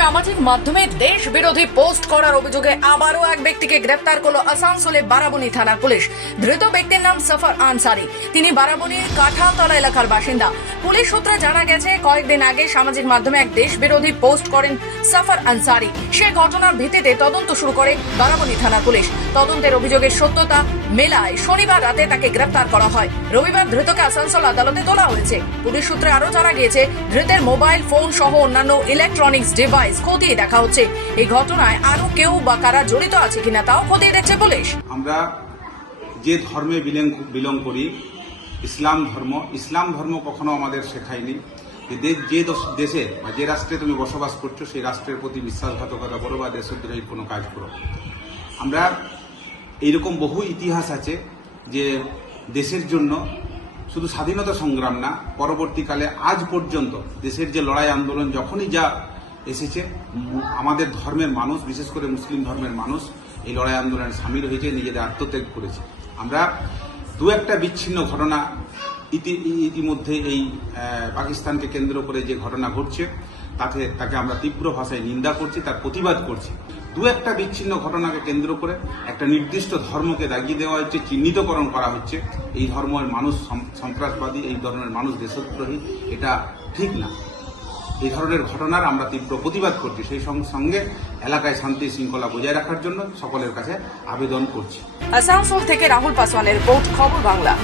সামাজিক মাধ্যমে দেশ বিরোধী পোস্ট করার অভিযোগে আবারও এক ব্যক্তিকে গ্রেপ্তার করল আসানসোলে বারাবণী থানার পুলিশ। ধৃত ব্যক্তির নাম সফর আনসারি। তিনি বারাবণীর কাঁঠালতলা এলাকার বাসিন্দা। পুলিশ সূত্রে জানা গেছে, কয়েকদিন আগে সামাজিক মাধ্যমে এক দেশ বিরোধী পোস্ট করেন সফর আনসারি। সে ঘটনার ভিত্তিতে তদন্ত শুরু করে বারাবণী থানার পুলিশ। তদন্তের অভিযোগের সত্যতা মেলায় শনিবার রাতে তাকে গ্রেপ্তার করা হয়। রবিবার ধৃতকে আসানসোল আদালতে তোলা হয়েছে। পুলিশ সূত্রে আরও জানা গিয়েছে, ধৃতের মোবাইল, ফোন সহ অন্যান্য ইলেকট্রনিক্স ডিভাইস খতিয়ে দেখা হচ্ছে। এই ঘটনায় আরও কেউ বা কারা জড়িত আছে কিনা তাও খতিয়ে দেখছে পুলিশ। আমরা যে ধর্মে বিলং করি, ইসলাম ধর্ম ইসলাম ধর্ম কখনো আমাদের শেখায়নি। যে দেশে বা যে রাষ্ট্রে তুমি বসবাস করছ, সেই রাষ্ট্রের প্রতি বিশ্বাসঘাতকতা করো বা দেশদ্রোহী কোনো কাজ করো। আমরা এইরকম বহু ইতিহাস আছে যে দেশের জন্য শুধু স্বাধীনতা সংগ্রাম না, পরবর্তীকালে আজ পর্যন্ত দেশের যে লড়াই আন্দোলন, যখনই যা এসেছে। আমাদের ধর্মের মানুষ, বিশেষ করে মুসলিম ধর্মের মানুষ, এই লড়াই আন্দোলনে সামিল হয়েছে, নিজেদের আত্মত্যাগ করেছে। আমরা দু একটা বিচ্ছিন্ন ঘটনা ইতি ইতিমধ্যে এই পাকিস্তানকে কেন্দ্র করে যে ঘটনা ঘটছে, তাতে তাকে আমরা তীব্র ভাষায় নিন্দা করছি, তার প্রতিবাদ করছি। দু একটা বিচ্ছিন্ন ঘটনাকে কেন্দ্র করে একটা নির্দিষ্ট ধর্মকে দাগিয়ে দেওয়া হচ্ছে, চিহ্নিতকরণ করা হচ্ছে। এই ধর্মের মানুষ সন্ত্রাসবাদী, এই ধর্মের মানুষ দেশদ্রোহী, এটা ঠিক না। এই ধরনের ঘটনার আমরা তীব্র প্রতিবাদ করছি। সেই সঙ্গে- এলাকায় শান্তি শৃঙ্খলা বজায় রাখার জন্য সকলের কাছে আবেদন করছি। আসানসোল থেকে রাহুল পাসওয়ানের রিপোর্ট, খবর বাংলা।